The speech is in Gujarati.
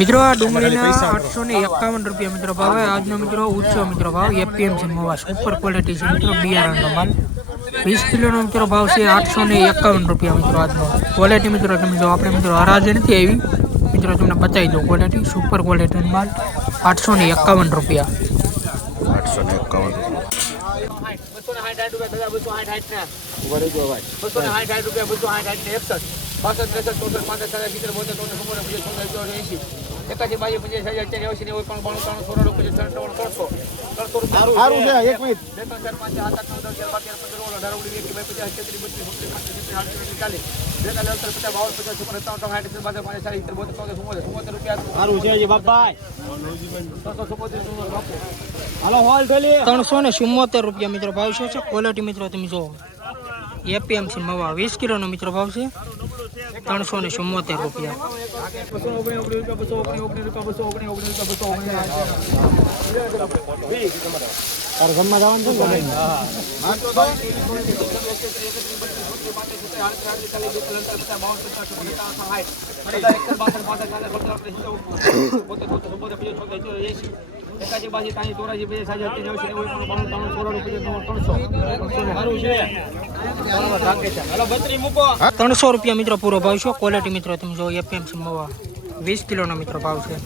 મિત્રો આ ડુંગળીના આઠસો ને એકાવન રૂપિયા મિત્રો ભાવ. આજનો મિત્રો ઊંચો મિત્રો ભાવ એપીએમ છે મોવા સુપર ક્વોલિટી છે મિત્રો બિયારણનો માલ. વીસ કિલોનો મિત્રો ભાવ છે આઠસો ને એકાવન રૂપિયા મિત્રો આજનો. ક્વોલિટી મિત્રો તમે જો આપણે મિત્રો હરાજે નથી આવી. મિત્રો તમને બતાવી દઉં ક્વોલિટી સુપર ક્વોલિટીનો માલ આઠસો ને એકાવન રૂપિયા. આઠસો ને એકાવન બસો ને સાઠ રૂપિયા. બસો સાઠ સાઠ ના બસો ને સાઠ સાઠ રૂપિયા બસો સાઠ સાઠ ને એકસઠ. પાસઠ ત્રેસઠ ચોસઠ પાંસઠ સાડા સિત્તેર બોતેર ચોસઠ ચુમ્મોતેર પચીસ છોતેર ચોસઠ એંસી એકાસી બાજી પંચાસી સાડી અત્યારે એસી નેવું પણ બાણું ત્રણ સોળ પચીસ ત્રણ ત્રણ ત્રણસો. ત્રણસો રૂપિયા એક મિનિટ. બે ત્રણ ચાર પાંચ સાત આઠ નવ દસ અગિયાર બાર તેર પંદર સોળ અઢાર ઓગણીસ વીસ એકવીસ પચાસ તેત્રીસ બત્રીસ બત્રીસ પાંત્રીસ સિત્તેર ઓગણીસ ચાલીસ. બે ત્રણ અઢાર પચાસ બાવન પચાસ છપ્પન ત્રણ ત્રણ સાઠ બાર પાંચ સાડી સિત્તેર બોતેર ચોતેર ચુમ્મોતેર ચુમ્મોતેર રૂપિયા સારું છે બાપા ત્રણસો ચુમ્મોતેર હાલો હોલ ત્રણસો ને ચુમ્મોતેર રૂપિયા મિત્રો ભાવ છે છે? ક્વોલિટી મિત્રો તમે જુઓ. એપીએમસી મવા વીસ કિલોનો મિત્રો ભાવ છે. ત્રણસો ને ચુમ્મોતેર રૂપિયા. એકાજી બાજી તાજી ચોરાજી બે સાજી મૂકો. ત્રણસો રૂપિયા મિત્રો પૂરો ભાવ છો. ક્વોલિટી મિત્રો તમે જો એપીએમસી મવા. વીસ કિલોનો મિત્રો ભાવ છે.